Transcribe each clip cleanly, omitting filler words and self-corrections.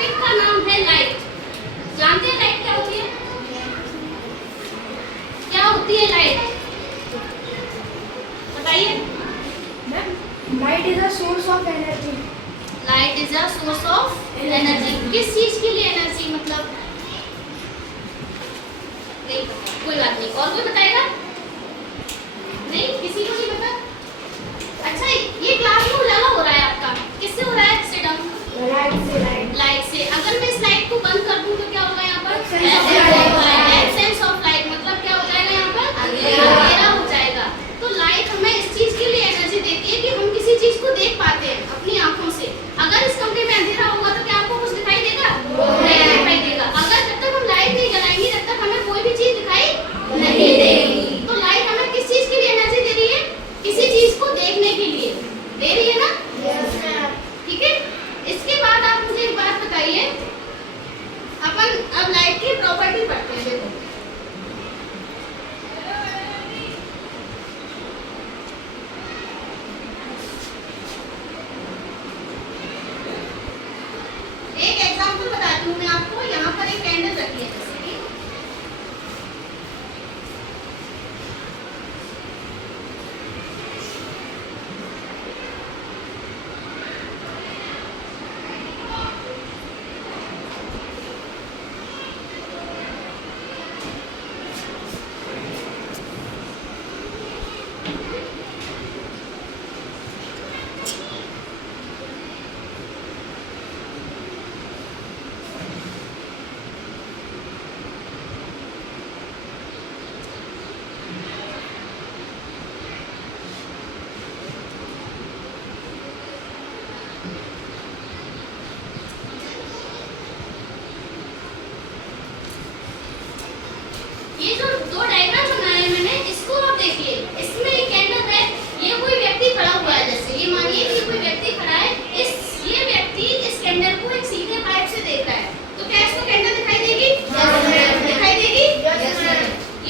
Topic का नाम है लाइट। जानते हैं लाइट क्या होती है? क्या होती है लाइट? बताइए। Light is a source of energy. Light is a source of energy. किस चीज के लिए एनर्जी? मतलब नहीं पता, कोई बात नहीं। और कोई बताएगा? नहीं, किसी को नहीं पता। अच्छा, ये क्लास में उजाला हो रहा है आपका, किससे हो रहा है? Sit down. लाइट से। अगर मैं इस लाइट को बंद कर दूं तो क्या होगा यहाँ पर? Absence of light. मतलब क्या हो जाएगा यहाँ पर? अंधेरा हो जाएगा। तो लाइट हमें इस चीज के लिए एनर्जी देती है कि हम किसी चीज को देख पाते हैं अपनी आंखों से। अगर इस कमरे में अंधेरा होगा तो क्या आपको कुछ दिखाई देगा? नहीं दिखाई देगा। अगर जब तक हम लाइट नहीं जलाएंगे तब तक हमें कोई भी चीज दिखाई नहीं देगी। तो लाइट हमें किस चीज के लिए एनर्जी दे रही है? किसी चीज को देखने के लिए दे रही है ना? ठीक है। इसके बाद आप मुझे एक बात बताइए, अपन अब लाइट की प्रॉपर्टी पढ़ते हैं। देखो, एक एग्जांपल बताती हूँ मैं आपको। यहाँ पर एक कैंडल रखी है, जैसे कि ये जो दो डायग्राम बनाए हैं मैंने, इसको आप देखिए। इसमें एक कैंडल है, ये कोई व्यक्ति खड़ा हुआ है। जैसे ये मानिए कि कोई व्यक्ति खड़ा है, ये व्यक्ति इस कैंडल को एक सीधे पाइप से देख रहा है। तो क्या इसको कैंडल दिखाई देगी? दिखाई देगी।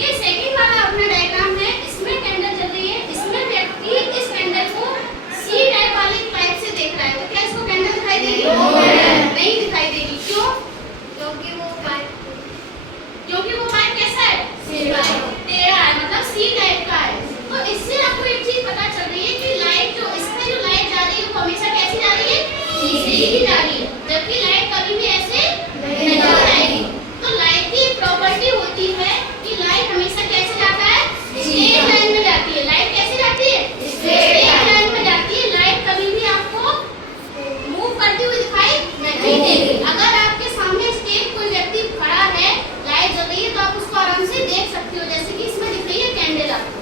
ये सेकंड वाला अपना डायग्राम है, इसमें कैंडल जल रही है, इसमें व्यक्ति इस कैंडल को सी टाइप वाली पाइप से देख रहा है। तो क्या इसको कैंडल दिखाई देगी? नहीं दिखाई देगी। क्यों? क्योंकि वो पाइप कैसा है? टेढ़ा है, मतलब सी टाइप का है। तो इससे आपको एक चीज पता चल रही है कि लाइट जो इसमें जो लाइट जा रही है वो हमेशा कैसी जा रही है? सीधी जा रही है। जबकि लाइट कभी भी ऐसे नहीं जाएगी। तो लाइट की प्रॉपर्टी होती है कि लाइट हमेशा कैसे जाता है? स्ट्रेट लाइन में जाती है। लाइट कैसे जाती है? स्ट्रेट लाइन में जाती है। लाइट कभी भी आपको मूव करती हुई दिखाई नहीं देगी। अगर आपके सामने स्टेज कोई व्यक्ति खड़ा है, लाइट जल रही है, तो आप उसको आराम से देख सकते हो। जैसे कि इसमें दिख रही है कैंडल आपको।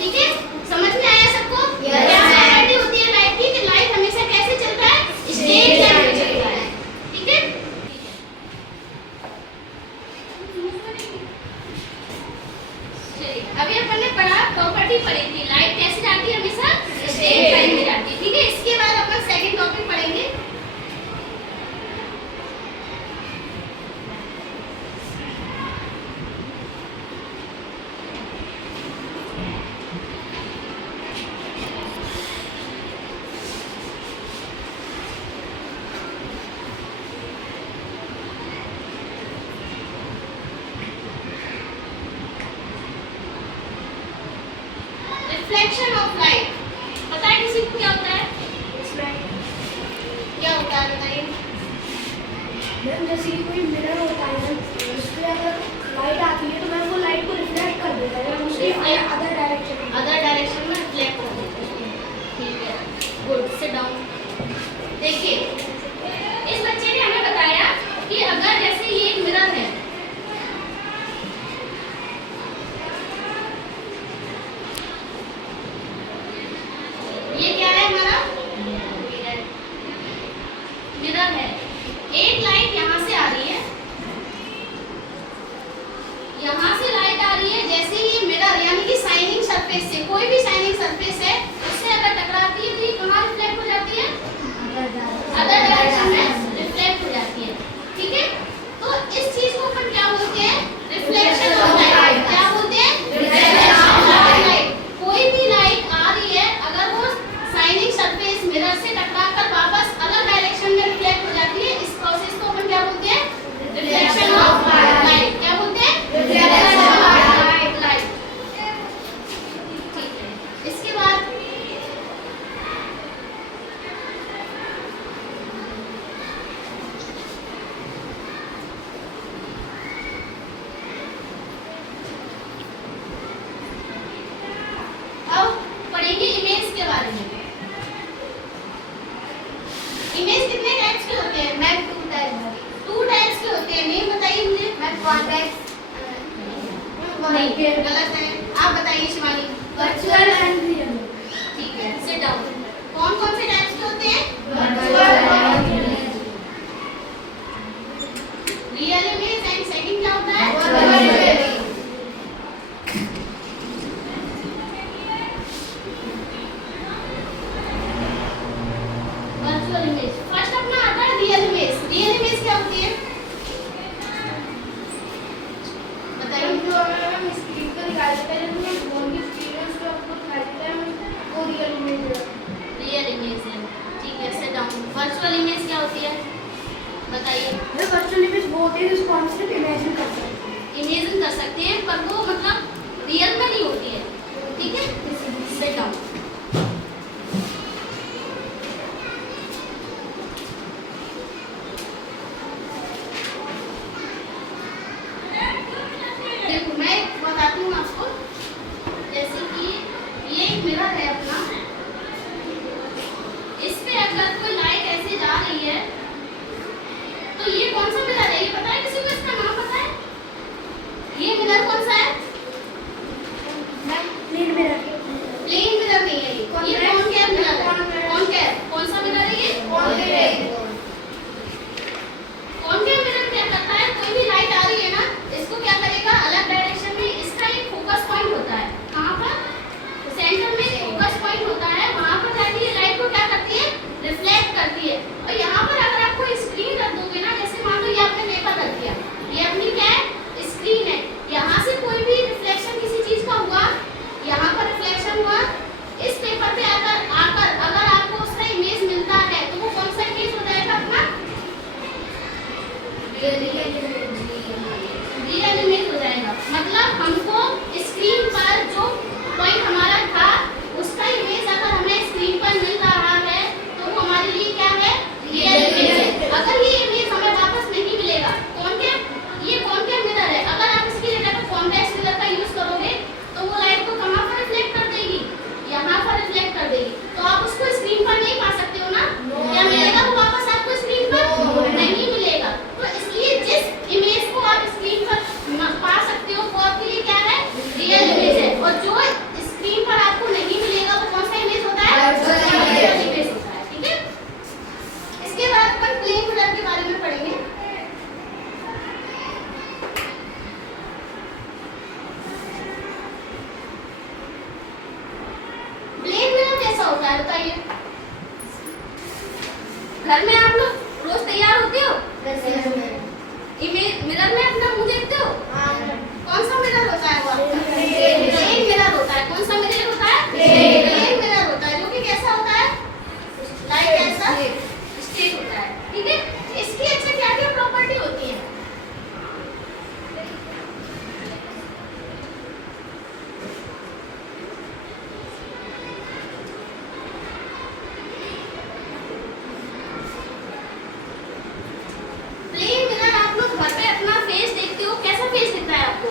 ठीक है, समझ में आया सबको? क्या प्रॉपर्टी होती है लाइट की? कि लाइट हमेशा कैसे चलता है? स्ट्रेट लाइन में चलता है। ठीक है। चलिए, अभी अपन ने पढ़ा, प्रॉपर्टी पढ़ी थी। लाइट कैसे जाती है? हमेशा स्ट्रेट लाइन में जाती है। ठीक है। इसके बाद अपन सेकंड टॉपिक पढ़ेंगे। Reflection of light. पता है किसी को क्या होता है? क्या होता है बताइए। मैम जैसे कि कोई मिरर होता है, उस पे अगर लाइट आती है तो मैम वो लाइट को रिफ्लेक्ट कर देता है, उसके अदर डायरेक्शन में रिफ्लेक्ट कर देता है। ठीक है, गुड। Sit down. देखिए, इस बच्चे ने हमें बताया कि अगर जैसे ये एक मिरर है, ये क्या है हमारा? मिरर है। एक लाइट यहाँ से आ रही है, यहाँ से लाइट आ रही है। जैसे ये मिरर यानी कि शाइनिंग सरफेस से, कोई भी शाइनिंग सरफेस है, उससे अगर टकराती है तो ये कहाँ रिफ्लेक्ट हो जाती है? अदर डायरेक्शन में रिफ्लेक्ट हो जाती है। ठीक है। तो इस चीज को अपन क्या बोलते हैं? Reflection of light. क्या बोलते हैं? Reflection of light. कोई भी लाइट आ रही है, अगर वो शाइनिंग सरफेस मिरर से टकराकर वापस अलग डायरेक्शन में रिफ्लेक्ट हो जाती है, इस प्रोसेस को नहीं, गलत है। आप बताइए शिवानी। Virtual and real. ठीक है, सिट डाउन। कौन कौन से टाइप्स के होते हैं? रियल इमेज एंड सेकंड क्या होता है? Virtual image. फर्स्ट अपना आता है रियल इमेज। रियल इमेज क्या होती है? बताइए। जो हम स्क्रीन पर दिखा देते हैं, जो हम फोन की स्क्रीन पे आपको दिखा देते हैं, वो रियल इमेज है। रियल इमेज है। ठीक है, सिट डाउन। वर्चुअल इमेज क्या होती है? बताइए। वर्चुअल इमेज वो होती है जिसको हम सिर्फ इमेजिन कर सकते हैं। इमेजिन कर सकते हैं पर वो मतलब रियल में नहीं होती है। ठीक है, सिट डाउन। देखो मैं बताती हूँ आपको, जैसे कि ये एक मिरर है अपना, इस पे अगर कोई लाइट ऐसे जा रही है तो ये कौन सा मिरर है? ये पता है किसी को? इसका नाम पता है? ये मिरर कौन सा है? Plane mirror. प्लेन मिरर नहीं है ये। ये कॉनकेव मिरर है। कॉनकेव। कौन सा मिरर है ये? कॉनकेव मिरर क्या करता है? कोई भी लाइट आ रही है ना, इसको क्या करेगा? अलग डायरेक्शन में इसका एक फोकस पॉइंट होता है। कहाँ पर? सेंटर में फोकस पॉइंट होता है, वहाँ पर जाके ये लाइट को क्या करती है? रिफ्लेक्ट करती है। और यहाँ पर अगर आप कोई स्क्रीन रख दोगे ना, जैसे मान लो ये आपने पेपर रख दिया, ये अपनी क्या है? स्क्रीन है। यहाँ से कोई भी रिफ्लेक्शन किसी चीज का हुआ, यहाँ पर रिफ्लेक्शन हुआ, इस पेपर पे आकर आकर अगर आपको उसका इमेज मिलता है तो वो कौन सा इमेज हो जाएगा अपना? रियल इमेज हो जाएगा। मतलब हमको स्क्रीन पर जो पॉइंट हमारा था उसका इमेज अगर हमें स्क्रीन पर मिल रहा है तो वो हमारे लिए क्या है? रियल इमेज है। अगर ये इमेज हमें वापस नहीं मिलेगा, ये कॉनकेव मिरर है, अगर आप इसकी जगह पर कॉन्वेक्स मिरर का यूज करोगे तो वो लाइट को कहाँ पर रिफ्लेक्ट कर देगी? यहाँ पर रिफ्लेक्ट कर देगी। तो आप उसको स्क्रीन पर नहीं पा सकते हो ना? क्या मिलेगा वो वापस आपको स्क्रीन पर? नहीं मिलेगा। तो इसलिए जिस इमेज को आप स्क्रीन पर पा सकते हो वो आपके लिए क्या है? रियल इमेज है। और जो स्क्रीन पर आपको नहीं मिलेगा वो कौन सा इमेज होता है? रियल इमेज होता है। ठीक है, इसके बाद अपन प्लेन मिरर के बारे में पढ़ेंगे। प्लेन मिरर कैसा होता है बताइए? घर में आप लोग रोज तैयार होते हो? इमेज मिरर में अपना मुंह देखते हो? कौन सा मिरर होता है वो आपका? प्लेन मिरर होता है। कौन सा मिरर होता है? प्लेन मिरर होता है, जो कि कैसा होता है? लाइक ऐसा स्ट्रेट होता है। ठीक है, इसकी अच्छा क्या क्या प्रॉपर्टी होती है? प्लेन मिरर आप लोग घर पे अपना फेस देखते हो, कैसा फेस दिखता है आपको?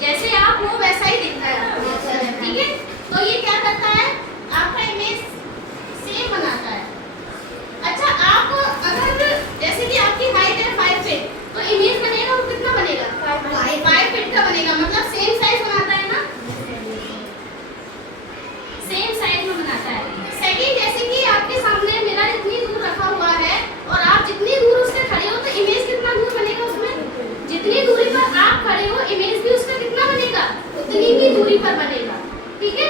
जैसे आप हो वैसा ही दिखता है आपको। ठीक है, तो ये क्या करता है? आपका इमेज सेम बनाता है। अच्छा, आप अगर जैसे कि आपकी हाइट है 5 फीट, तो इमेज बनेगा वो कितना बनेगा? 5 फीट का बनेगा। मतलब सेम साइज बनाता है ना? सेम साइज में बनाता है। सेकंड, जैसे कि आपके सामने मिरर इतनी दूर रखा हुआ है और आप जितनी दूर उससे खड़े हो तो इमेज कितना दूर बनेगा उसमें? जितनी दूरी पर आप खड़े हो इमेज भी उसका कितना बनेगा? उतनी ही दूरी पर बनेगा। ठीक है,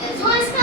जो इसका